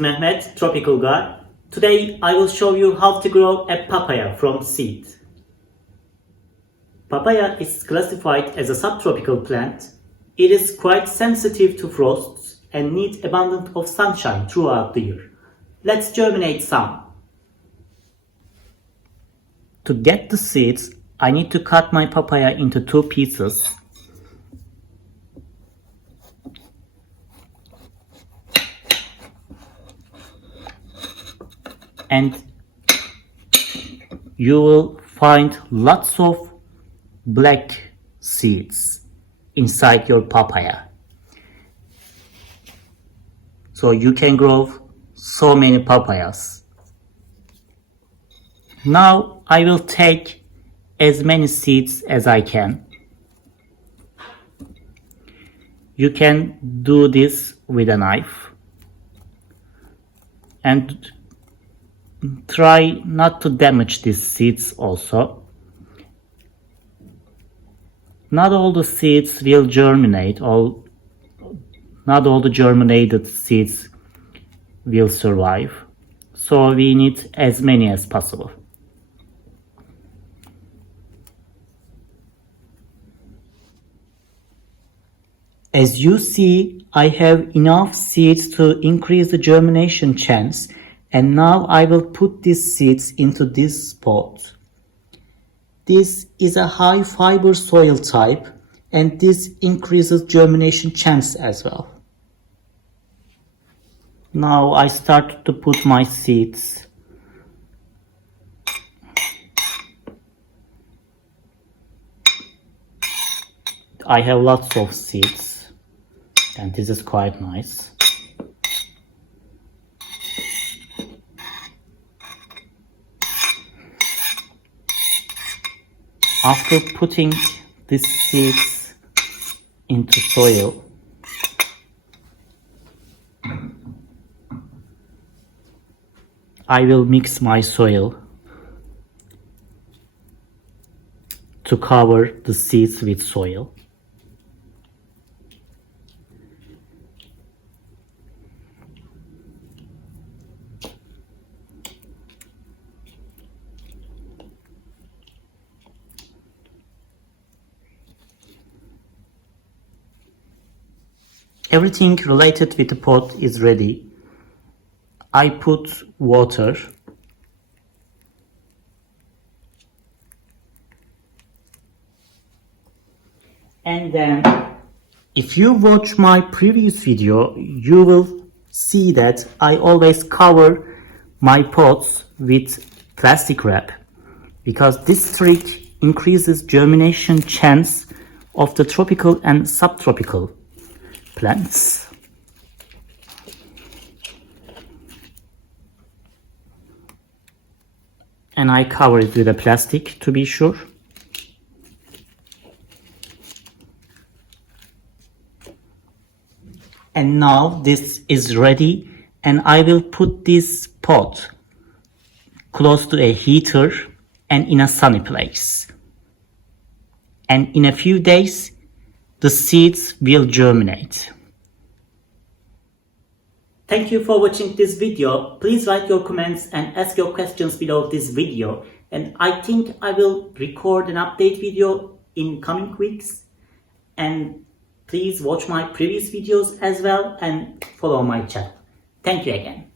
Mehmet, tropical guy. Today I will show you how to grow a papaya from seed. Papaya is classified as a subtropical plant. It is quite sensitive to frosts and needs abundance of sunshine throughout the year. Let's germinate some. To get the seeds, I need to cut my papaya into 2 pieces. And you will find lots of black seeds inside your papaya. So you can grow so many papayas. Now I will take as many seeds as I can. You can do this with a knife and try not to damage these seeds also. Not all the seeds will germinate, not all the germinated seeds will survive, so we need as many as possible. As you see, I have enough seeds to increase the germination chance, and now I will put these seeds into this pot. This is a high fiber soil type, and this increases germination chance as well. Now I start to put my seeds. I have lots of seeds, and this is quite nice. After putting these seeds into soil, I will mix my soil to cover the seeds with soil. Everything related with the pot is ready. I put water. And then, if you watch my previous video, you will see that I always cover my pots with plastic wrap, because this trick increases germination chance of the tropical and subtropical plants. And I cover it with a plastic to be sure. And now this is ready, and I will put this pot close to a heater and in a sunny place. And in a few days, the seeds will germinate. Thank you for watching this video. Please write your comments and ask your questions below this video. And I think I will record an update video in coming weeks. And please watch my previous videos as well and follow my channel. Thank you again.